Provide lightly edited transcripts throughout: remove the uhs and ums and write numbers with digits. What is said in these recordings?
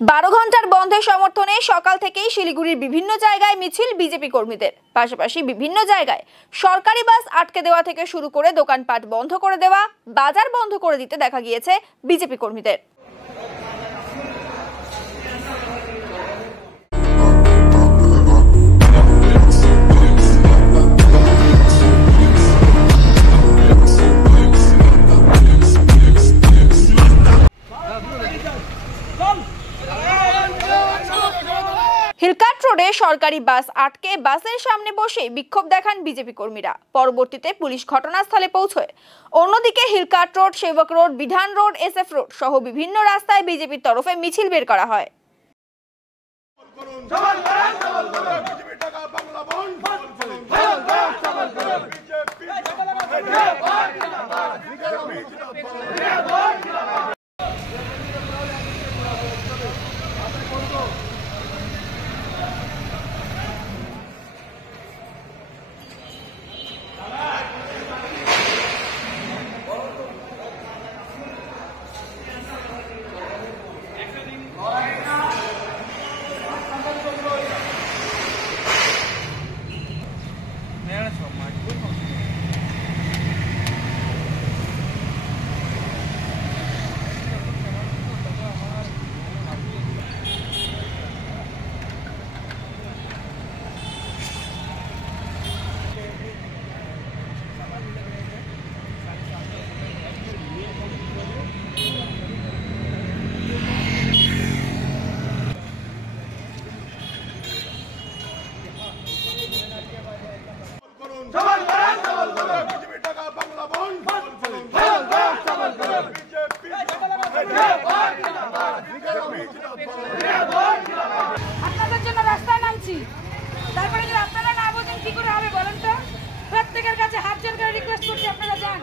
12 ঘন্টার বন্ধের সমর্থনে সকাল থেকেই শিলিগুড়ির বিভিন্ন জায়গায় মিছিল বিজেপি কর্মীদের। পাশাপাশি বিভিন্ন জায়গায় সরকারি বাস আটকে দেওয়া থেকে শুরু করে দোকানপাট বন্ধ করে দেওয়া, বাজার বন্ধ করে দিতে দেখা গিয়েছে বিজেপি কর্মীদের। হিলকাট রোডে সরকারি বাস আটকে বাসের সামনে বসে বিক্ষোভ দেখান বিজেপি কর্মীরা। পরবর্তীতে পুলিশ ঘটনাস্থলে পৌঁছয়। অন্যদিকে হিলকাট রোড, সেবক রোড, বিধান রোড, SF রোড সহ বিভিন্ন রাস্তায় বিজেপির তরফে মিছিল বের করা হয়। আপনাদের জন্য রাস্তায় নামছি, তারপরে যদি আপনারা না বোঝেন কি করে হবে বলেন তো? প্রত্যেকের কাছে হাত জোর করে রিকোয়েস্ট করছি, আপনারা যান।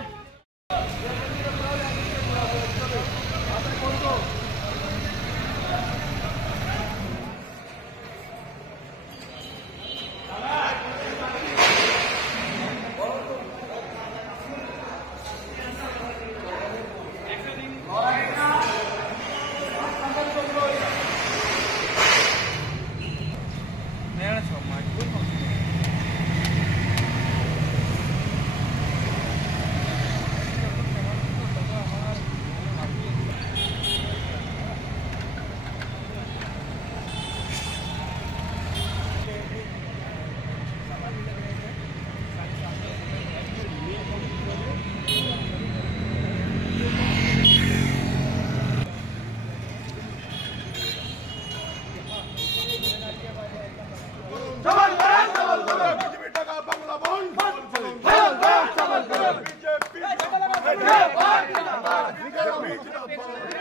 BJP